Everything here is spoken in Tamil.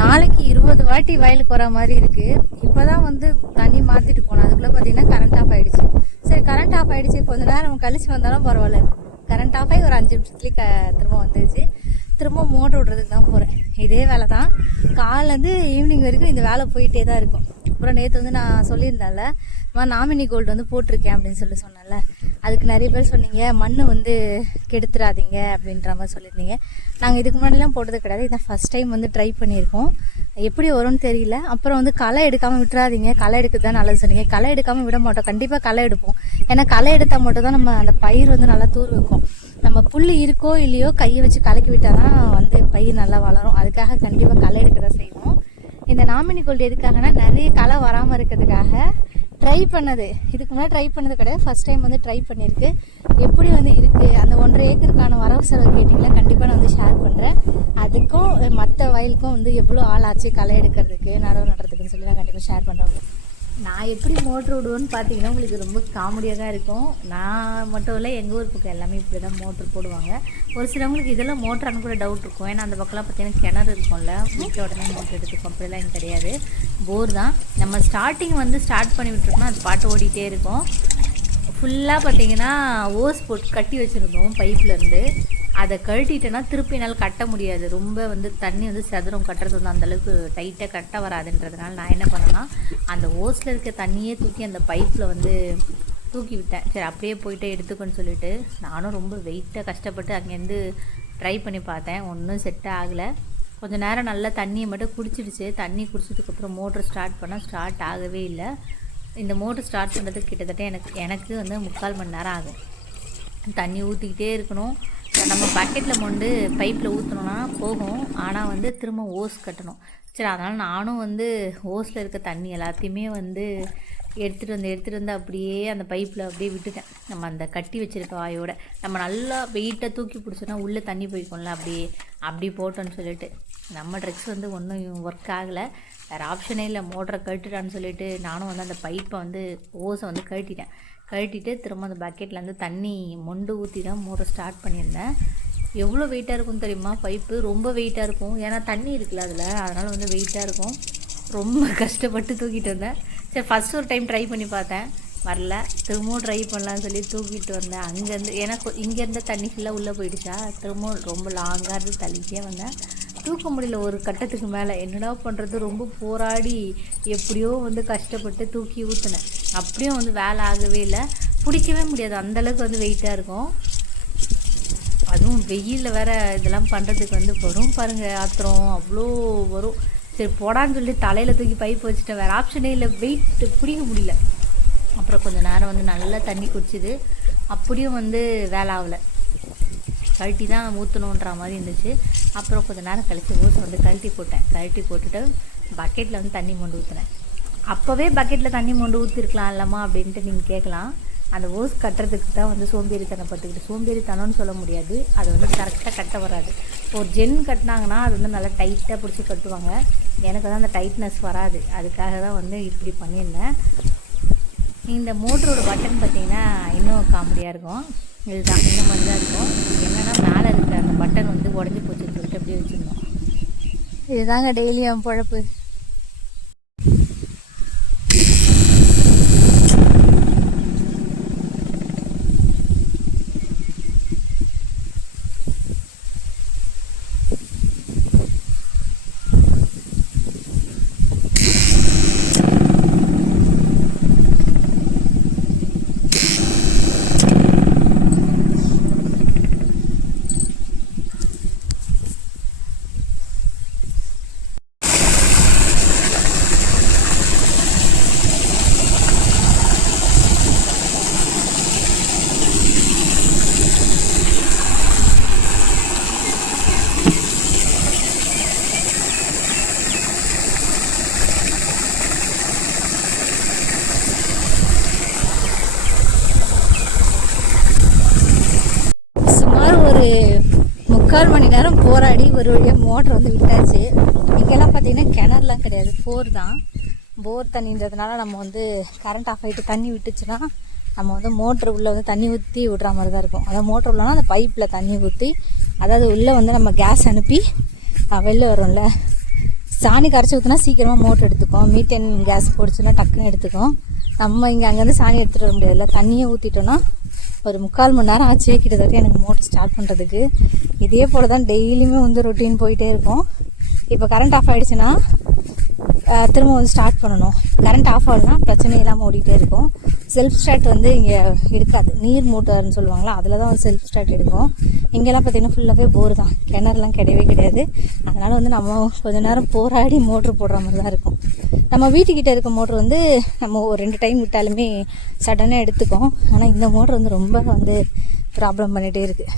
நாளைக்கு இருபது வாட்டி வயலுக்கு வர மாதிரி இருக்கு. இப்போதான் வந்து தண்ணி மாத்திட்டு போனோம். அதுக்குள்ள பார்த்தீங்கன்னா கரண்ட் ஆஃப் ஆயிடுச்சு. சரி கரண்ட் ஆஃப் ஆயிடுச்சு. கொஞ்ச நேரம் கழிச்சு வந்தாலும் பரவாயில்ல. கரண்ட் ஆஃப் ஆகி ஒரு அஞ்சு நிமிஷத்துலேயே க திரும்ப வந்துச்சு திரும்ப மோட்டர் விடுறதுக்கு தான் போகிறேன் இதே வேலை தான் காலைலேருந்து ஈவினிங் வரைக்கும் இந்த வேலை போயிட்டே தான் இருக்கும். அப்புறம் நேற்று வந்து நான் சொல்லியிருந்தேன்ல நாமினி கோல்டு வந்து போட்டிருக்கேன் அப்படின்னு சொல்லி சொன்னேன்ல. அதுக்கு நிறைய பேர் சொன்னீங்க மண் வந்து கெடுத்துடாதீங்க அப்படின்ற மாதிரி சொல்லியிருந்தீங்க. நாங்கள் இதுக்கு முன்னாடிலாம் போட்டது கிடையாது. இதான் ஃபஸ்ட் டைம் வந்து ட்ரை பண்ணியிருக்கோம். எப்படி வரும்னு தெரியல. அப்புறம் வந்து களை எடுக்காமல் விட்டுறாதீங்க. களை எடுக்கிறது தான் நல்லது சொன்னீங்க. களை எடுக்காமல் விட மாட்டோம். கண்டிப்பாக களை எடுப்போம். ஏன்னா களை எடுத்தால் மட்டும் தான் நம்ம அந்த பயிர் வந்து நல்லா தூர் வைக்கும். நம்ம புல் இருக்கோ இல்லையோ கையை வச்சு கலக்கி விட்டால் தான் வந்து பயிர் நல்லா வளரும். அதுக்காக கண்டிப்பாக களை எடுக்க தான் செய்வோம். இந்த நாமினி கோல்டு எதுக்காகனா நிறைய களை வராமல் இருக்கிறதுக்காக ட்ரை பண்ணது. இதுக்கு முன்னாடி ட்ரை பண்ணது கிடையாது. ஃபர்ஸ்ட் டைம் வந்து ட்ரை பண்ணியிருக்கு எப்படி வந்து இருக்குது அந்த ஒன்றரை ஏக்கருக்கான வரவு செலவு கேட்டிங்களா கண்டிப்பாக நான் வந்து ஷேர் பண்ணுறேன் அதுக்கும் மற்ற வயலுக்கும் வந்து எவ்வளோ ஆள் ஆச்சு களை எடுக்கிறதுக்கு நடவு நடுறதுக்குன்னு சொல்லி நான் கண்டிப்பாக ஷேர் பண்ணுறேன் நான் எப்படி மோட்ரு விடுவேன்னு பார்த்தீங்கன்னா உங்களுக்கு ரொம்ப காமெடியாக தான் இருக்கும். நான் மட்டும் இல்லை எங்கள் ஊர் பக்கம் எல்லாமே இப்படி தான் மோட்ரு போடுவாங்க. ஒரு சிலவங்களுக்கு இதெல்லாம் மோட்ரு அனுப்புகிற டவுட் இருக்கும். ஏன்னா அந்த பக்கம்லாம் பார்த்தீங்கன்னா கிணறு இருக்கும்ல. வீட்டை உடனே மோட்ரு எடுத்துக்கும். அப்படிலாம் எனக்கு கிடையாது போர் தான். நம்ம ஸ்டார்டிங் வந்து ஸ்டார்ட் பண்ணி விட்டுருக்கோம் அது பாட்டு ஓடிட்டே இருக்கும். ஃபுல்லாக பார்த்தீங்கன்னா ஓஸ் போட்டு கட்டி வச்சுருந்தோம் பைப்லேருந்து அதை கழட்டிட்டேன்னா திருப்பி என்னால் கட்ட முடியாது. ரொம்ப வந்து தண்ணி வந்து செதறும். கட்டுறது வந்து அந்தளவுக்கு டைட்டாக கட்ட வராதுன்றதுனால நான் என்ன பண்ணேன்னா அந்த ஓஸில் இருக்க தண்ணியே தூக்கி அந்த பைப்பில் வந்து தூக்கி விட்டேன். சரி அப்படியே போயிட்டு எடுத்துக்கோன்னு சொல்லிட்டு நானும் ரொம்ப வெயிட்டாக கஷ்டப்பட்டு அங்கேருந்து ட்ரை பண்ணி பார்த்தேன். ஒன்றும் செட் ஆகலை. கொஞ்சம் நேரம் நல்லா தண்ணியை மட்டும் குடிச்சிடுச்சு. தண்ணி குடிச்சதுக்கப்புறம் மோட்ரு ஸ்டார்ட் பண்ணால் ஸ்டார்ட் ஆகவே இல்லை. இந்த மோட்ரு ஸ்டார்ட் பண்ணுறதுக்கு கிட்டத்தட்ட எனக்கு எனக்கு வந்து முக்கால் மணி நேரம் ஆகும். தண்ணி ஊற்றிக்கிட்டே இருக்கணும். நம்ம பக்கெட்டில் மொண்டு பைப்பில் ஊற்றணுன்னா போகும். ஆனால் வந்து திரும்ப ஓஸ் கட்டணும். சரி அதனால் நானும் வந்து ஓஸில் இருக்க தண்ணி எல்லாத்தையுமே வந்து எடுத்துகிட்டு வந்து எடுத்துகிட்டு வந்து அப்படியே அந்த பைப்பில் அப்படியே விட்டுட்டேன். நம்ம அந்த கட்டி வச்சுருக்க வாயோட. நம்ம நல்லா வெயிட்டாக தூக்கி பிடிச்சோன்னா உள்ளே தண்ணி போய்க்கும்ல அப்படியே அப்படி போட்டோன்னு சொல்லிட்டு. நம்ம ட்ரெஸ் வந்து ஒன்றும் ஒர்க் ஆகலை. வேறு ஆப்ஷனே இல்லை மோட்டரை கழட்டிட்டான்னு சொல்லிட்டு நானும் வந்து அந்த பைப்பை வந்து ஓஸை வந்து கழட்டிட்டேன். கழட்டிட்டு திரும்ப அந்த பக்கெட்லேருந்து தண்ணி மொண்டு ஊற்றி தான் மோட்டர் ஸ்டார்ட் பண்ணியிருந்தேன். எவ்வளோ வெயிட்டாக இருக்கும் தெரியுமா பைப்பு ரொம்ப வெயிட்டாக இருக்கும். ஏன்னா தண்ணி இருக்குல்ல அதில். அதனால் வந்து வெயிட்டாக இருக்கும். ரொம்ப கஷ்டப்பட்டு தூக்கிட்டு வந்தேன். சரி ஃபஸ்ட் ஒரு டைம் ட்ரை பண்ணி பார்த்தேன். வரல. திரும்பவும் ட்ரை பண்ணலாம்னு சொல்லி தூக்கிட்டு வந்தேன். அங்கேருந்து ஏன்னா கொ- இங்கேருந்து தண்ணி ஃபுல்லாக உள்ளே போயிடுச்சா? திரும்பவும் ரொம்ப லாங்காக இருந்து தள்ளிக்கே வந்தேன். தூக்க முடியல. ஒரு கட்டத்துக்கு மேலே என்னடா பண்ணுறது ரொம்ப போராடி எப்படியோ வந்து கஷ்டப்பட்டு தூக்கி ஊற்றுனேன் அப்படியும் வந்து வேலை ஆகவே இல்லை. பிடிக்கவே முடியாது. அந்தளவுக்கு வந்து வெயிட்டாக இருக்கும். அதுவும் வெயிலில் வேறு இதெல்லாம் பண்ணுறதுக்கு வந்து வரும் பாருங்கள் ஆத்திரம் அவ்வளோ வரும். சரி போடான்னு சொல்லி தலையில் தூக்கி பைப் வச்சுட்டேன் வேறு ஆப்ஷனே இல்லை. வெயிட் பிடிக்க முடியல. அப்புறம் கொஞ்சம் நேரம் வந்து நல்லா தண்ணி குடிச்சிது. அப்படியும் வந்து வேலை ஆகலை. கழட்டி தான் ஊற்றணுன்ற மாதிரி இருந்துச்சு. அப்புறம் கொஞ்ச நேரம் கழிச்சு ஓஸ் வந்து கழட்டி போட்டேன். கழட்டி போட்டுட்டு பக்கெட்டில் வந்து தண்ணி மொண்டு ஊற்றினேன் அப்போவே பக்கெட்டில் தண்ணி மொண்டு ஊற்றிருக்கலாம் இல்லைம்மா அப்படின்ட்டு நீங்கள் கேட்கலாம். அந்த ஓஸ் கட்டுறதுக்கு தான் வந்து சோம்பேறித்தனம் பட்டுக்கிட்டு சோம்பேறித்தனம்னு சொல்ல முடியாது. அது வந்து கரெக்டாக கட்ட வராது. ஒரு ஜென் கட்டினாங்கன்னா அது வந்து நல்லா டைட்டாக பிடிச்சி கட்டுவாங்க. எனக்கு வந்து அந்த டைட்னஸ் வராது. அதுக்காக தான் வந்து இப்படி பண்ணியிருந்தேன். இந்த மோட்டரோட பட்டன் பார்த்தீங்கன்னா இன்னும் காமெடியாக இருக்கும். இதுதான் இந்த மாதிரி தான் இருக்கும். என்னென்னா மேலே இருக்கிற அந்த பட்டன் வந்து உடஞ்சி போச்சுன்னு சொல்லிட்டு அப்படியே வச்சுருந்தோம். இதுதாங்க டெய்லியும் என் பழப்பு சுமார் ஒரு முக்கால் மணி நேரம் போராடி ஒரு வழியாக மோட்டர் வந்து விட்டாச்சு. இங்கெல்லாம் பார்த்தீங்கன்னா கிணறுலாம் கிடையாது. போர் தான். போர் தண்ணின்றதுனால நம்ம வந்து கரண்ட் ஆஃப் ஆகிட்டு தண்ணி விட்டுச்சுன்னா நம்ம வந்து மோட்ரு உள்ளே வந்து தண்ணி ஊற்றி விடுற மாதிரி தான் இருக்கும். அதாவது மோட்ரு உள்ளனா அந்த பைப்பில் தண்ணி ஊற்றி அதாவது உள்ளே வந்து நம்ம கேஸ் அனுப்பி வெளில வரும்ல. சாணி கரைச்சி ஊற்றினா சீக்கிரமாக மோட்டர் எடுத்துக்கும். மீத்தேன் கேஸ் போடுச்சுன்னா டக்குன்னு எடுத்துக்கும். நம்ம இங்கே அங்கேருந்து சாணி எடுத்துகிட்டு வர முடியாதுல்ல. தண்ணியை ஊற்றிட்டோன்னா ஒரு முக்கால் மணி நேரம் ஆச்சு. கிட்டத்தட்ட எனக்கு மோட்டர் ஸ்டார்ட் பண்ணுறதுக்கு இதே போல் தான் டெய்லியுமே வந்து ரொட்டீன் போயிட்டே இருக்கும். இப்போ கரண்ட் ஆஃப் ஆகிடுச்சுன்னா திரும்ப வந்து ஸ்டார்ட் பண்ணணும். கரண்ட் ஆஃப் ஆகலனா பிரச்சனை இல்லாமல் ஓடிட்டே இருக்கும். செல்ஃப் ஸ்டார்ட் வந்து இங்கே இருக்காது. நீர் மோட்டார்னு சொல்லுவாங்களா அதில் தான் வந்து செல்ஃப் ஸ்டார்ட் எடுக்கும். இங்கெல்லாம் பார்த்திங்கன்னா ஃபுல்லாகவே போர் தான். கிணறுலாம் கிடையவே கிடையாது. அதனால் வந்து நம்ம கொஞ்ச நேரம் போராடி மோட்ரு போடுற மாதிரி தான் இருக்கும். நம்ம வீட்டுக்கிட்ட இருக்க மோட்ரு வந்து நம்ம ஒரு ரெண்டு டைம் விட்டாலுமே சடனாக எடுத்துக்கும். ஆனால் இந்த மோட்ரு வந்து ரொம்ப வந்து ப்ராப்ளம் பண்ணிகிட்டே இருக்குது